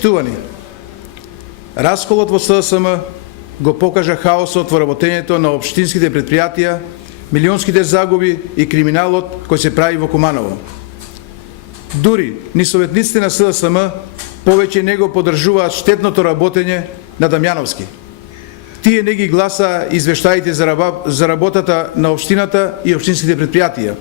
Почитувани, расколот во СДСМ го покажа хаосот во работењето на општинските предпријатија, милионските загуби и криминалот кој се прави во Куманово. Дури ни советниците на СДСМ повеќе не го поддржуваат штетното работење на Дамјановски. Тие не ги гласаа извештаите за работата на општината и општинските предпријатија.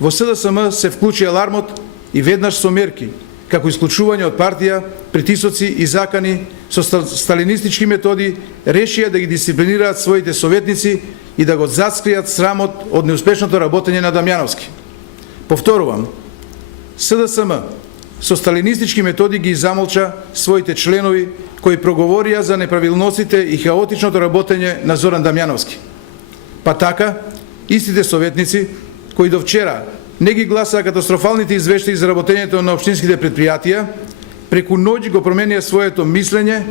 Во СДСМ се вклучи алармот и веднаш со мерки, како исклучување од партија, притисоци и закани со сталинистички методи, решија да ги дисциплинираат своите советници и да го заскријат срамот од неуспешното работење на Дамјановски. Повторувам, СДСМ со сталинистички методи ги замолча своите членови кои проговорија за неправилностите и хаотичното работење на Зоран Дамјановски. Па така, истите советници кои до вчера не ги гласаа катастрофалните извештаи за работењето на општинските предпријатија, преку ноќ го променија своето мислење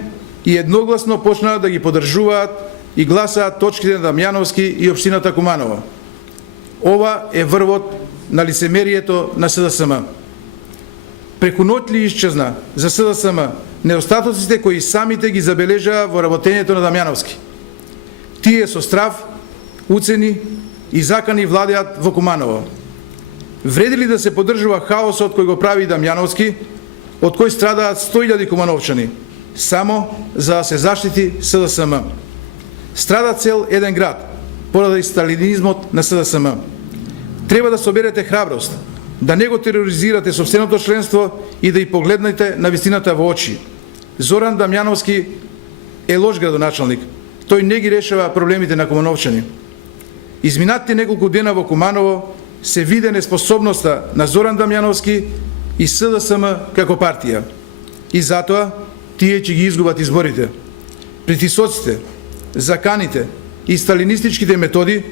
и едногласно почнаа да ги поддржуваат и гласаат точките на Дамјановски и општината Куманово. Ова е врвот на лицемерието на СДСМ. Преку ноќ ли исчезна за СДСМ недостатоците кои самите ги забележаа во работењето на Дамјановски. Тие со страв, уцени и закани владеат во Куманово. Вреди ли да се поддржува хаосот кој го прави Дамјановски, од кој страдаат 100.000 кумановчани, само за да се заштити СДСМ? Страда цел еден град, поради сталинизмот на СДСМ. Треба да соберете храброст, да не го тероризирате сопственото членство и да и погледнете на вистината во очи. Зоран Дамјановски е лош градоначалник. Тој не ги решава проблемите на кумановчани. Изминатите неколку дена во Куманово се виде неспособноста на Зоран Дамјановски и СДСМ како партија. И затоа тие ќе ги изгубат изборите. Притисоците, заканите и сталинистичките методи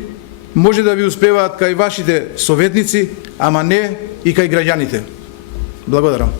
може да ви успеваат кај вашите советници, ама не и кај граѓаните. Благодарам.